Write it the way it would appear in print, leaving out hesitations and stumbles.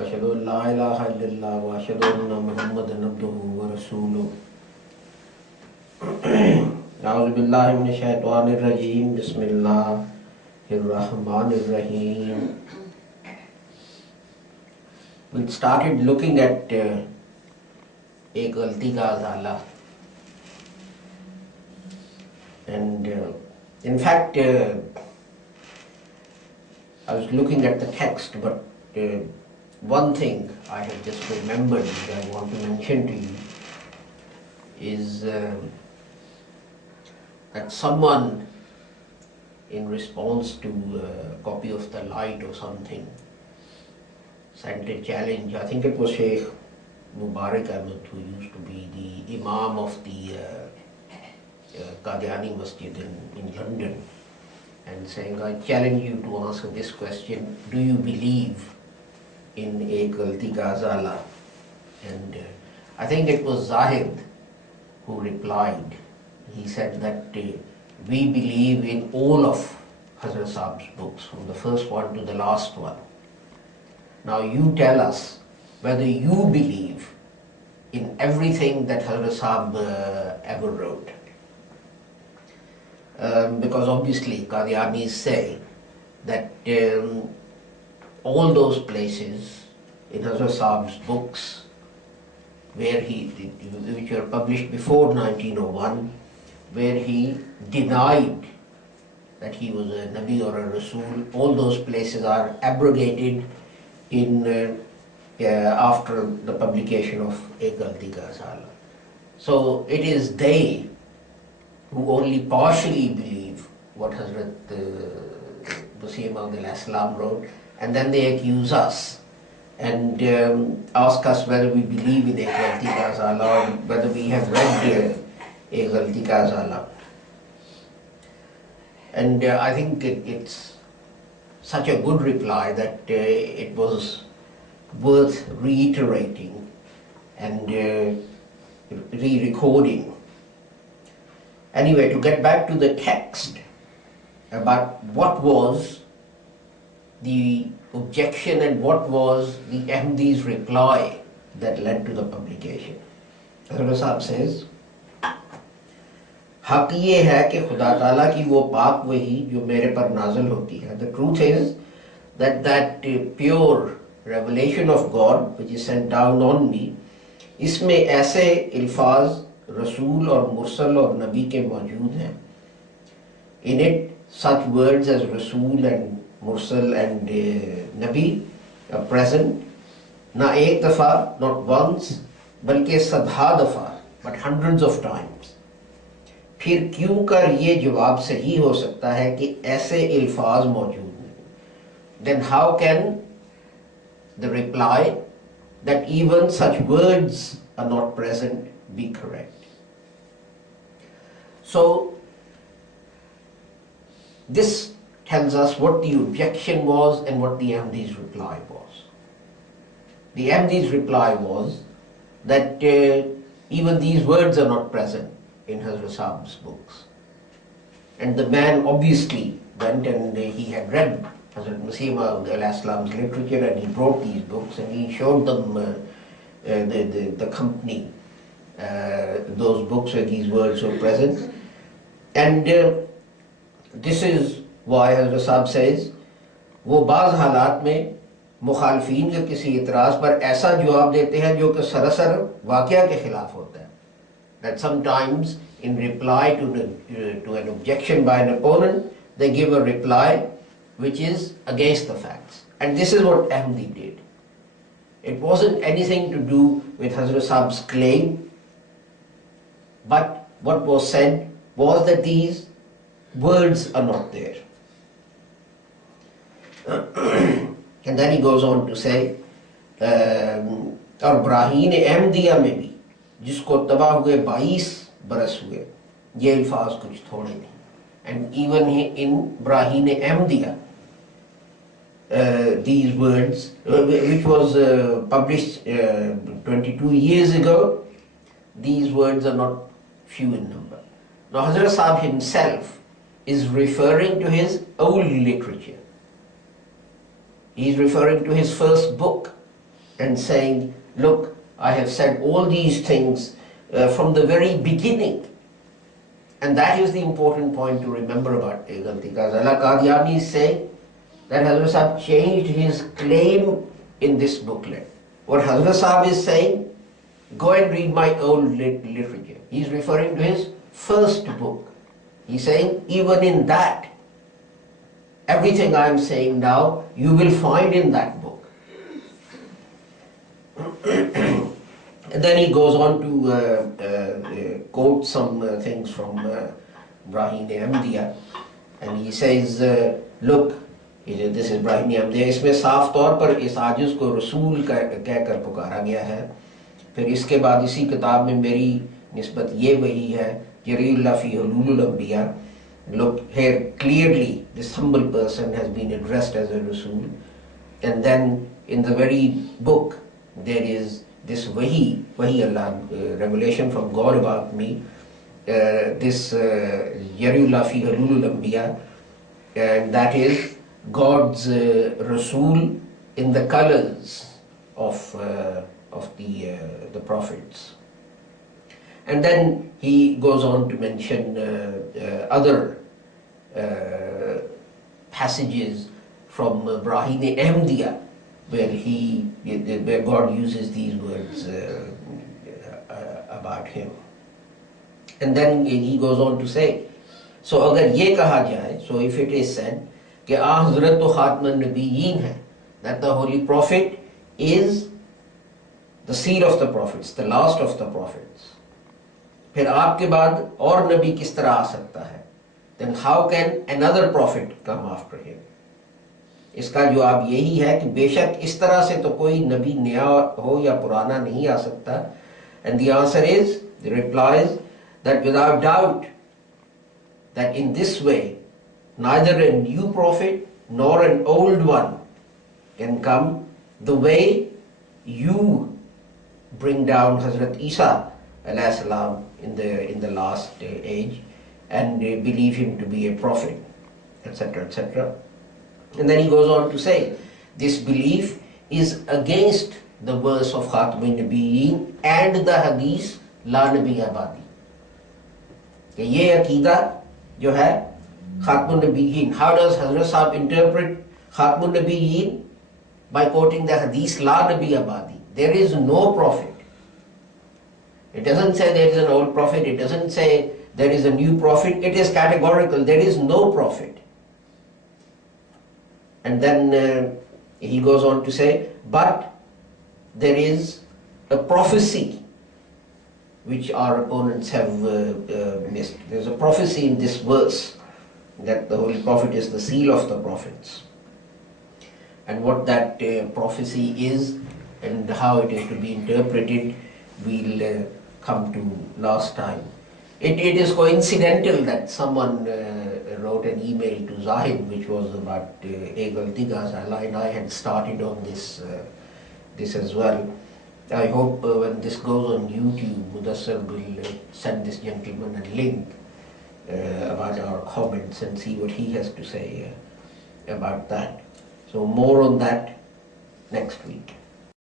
अशहदु अल्ला इलाहा इल्लल्लाह व अशहदु अन्ना मुहम्मदन अब्दुहु व रसूलुहु। अऊज़ु बिल्लाहि मिनश शैतानिर रजीम। बिस्मिल्लाहिर रहमानिर रहीम। We started looking at एक गलती का अज़ाला, and in fact I was looking at the text, but one thing I have just remembered that I want to mention to you is that someone, in response to a copy of the Light or something, sent a challenge. I think it was Sheikh Mubarak Ahmed, who used to be the Imam of the Qadiani Masjid in London, and saying, I challenge you to answer this question: do you believe in a galti ka azala? And I think it was Zahid who replied. He said that we believe in all of Hazrat Saab's books, from the first one to the last one. Now you tell us whether you believe in everything that Hazrat Saab ever wrote. Because obviously Qadianis say that all those places in Hazrat Saab's books which were published before 1901, where he denied that he was a Nabi or a Rasul, all those places are abrogated after the publication of Ek Galti Ka Azala. So it is they who only partially believe what Hazrat Masih Maud al-Islam wrote, and then they accuse us and ask us whether we believe in Ek Galti Ka Azala or whether we have read Ek Galti Ka Azala. And I think it's such a good reply that it was worth reiterating and re-recording. Anyway, to get back to the text about what was the objection and what was the Ahmadi's reply that led to the publication. Hazrat Sahab says, हक ये है कि खुदा ताला की वो पाक वही जो मेरे पर नाज़िल होती है. The truth is that pure revelation of God which is sent down on me, इसमें ऐसे इल्फाज रसूल और मुरसल और नबी के मौजूद हैं. In it such words as Rasul and Mursal and Nabi are present, ना एक दफ़ा, not once, बल्कि सदा दफ़ा, but hundreds of times. फिर क्यों कर ये जवाब सही हो सकता है कि ऐसे इल्फाज मौजूद हैं? Then how can the reply that even such words are not present be correct? So this tells us what the objection was and what the Ahmadi's reply was. The Ahmadi's reply was that even these words are not present in Hazrat Saab's books. And the man obviously went and he had read Hazrat Masih Maud al-Islam's literature, and he brought these books and he showed them the company those books where these words were present. And this is why Hazrat Saab says, वो बाज़ हालात में मुखालफीन के किसी इतराज़ पर ऐसा जवाब देते हैं जो कि सरासर वाक़या के खिलाफ होता है. That sometimes in reply to an objection by an opponent, they give a reply which is against the facts. And this is what Ahmadi did. It wasn't anything to do with Hazrat Saab's claim, but what was said was that these words are not there. And then he goes on to say, और ब्राहीन अहमदिया में भी जिसको तबाह हुए 22 बरस हुए, ये अल्फाज कुछ थोड़े नहीं. And even in Braheen Ahmadiyya, these words, which was published 22 years ago, these words are not few in number. Now Hazrat Saab himself is referring to his old literature. He is referring to his first book, and saying, look, I have said all these things from the very beginning. And that is the important point to remember about Galti. Because Ala Qadiani is saying that Hazrat Sahib changed his claim in this booklet. What Hazrat Sahib is saying, go and read my old literature. He is referring to his first book. He's saying, even in that, everything I am saying now, you will find in that book. And then he goes on to quote some things from Brahim-e-Ahmadiyya, and he says, look, this is Brahim-e-Ahmadiyya, इसमें साफ तौर पर इस आजिज़ को रसूल कहकर पुकारा गया है. फिर इसके बाद इसी किताब में मेरी निस्बत ये वही है, जरीउल्लाह फी हुलूलुल अंबिया. Look, here clearly this humble person has been addressed as a Rasul. And then in the very book there is this wahi Allah, revelation from God about me, this Yarullah fi Hulul Anbiya, and that is God's Rasul in the colors of the prophets. And then he goes on to mention other passages from Brahim-e-Ahmadiyya, where God uses these words about him. And then he goes on to say, so agar ye kaha jaye, so if it is said कि Hazrat तो Khatman Nabiyyin है, that the Holy Prophet is the seed of the prophets, the last of the prophets. फिर आपके बाद और नबी किस तरह आ सकता है? Then how can another prophet come after him? इसका जवाब यही है कि बेशक इस तरह से तो कोई नबी नया हो या पुराना नहीं आ सकता. And the answer is, the reply is, that without doubt, that in this way, neither a new prophet nor an old one can come the way you bring down Hazrat Isa alayhi salam in the last age and believe him to be a prophet, etc., etc. And then he goes on to say, this belief is against the verse of Khatmun Nabiyyin and the hadith La Nabi Abadi. कि ये अकीदा जो है खातमुन नबीयीन, how does Hazrat Sahib interpret खातमुन नबीयीन? By quoting the hadith La Nabi Abadi. There is no prophet. It doesn't say there is an old prophet, it doesn't say there is a new prophet, it is categorical, there is no prophet. And then he goes on to say, but there is a prophecy which our opponents have missed. There's a prophecy in this verse that the Holy Prophet is the seal of the prophets. And what that prophecy is and how it is to be interpreted, we'll come to last time. It is coincidental that someone wrote an email to Zahid which was about Egal Digas. Allah and I had started on this as well. I hope when this goes on YouTube, Mudassar will send this gentleman a link about our comments and see what he has to say about that. So more on that next week.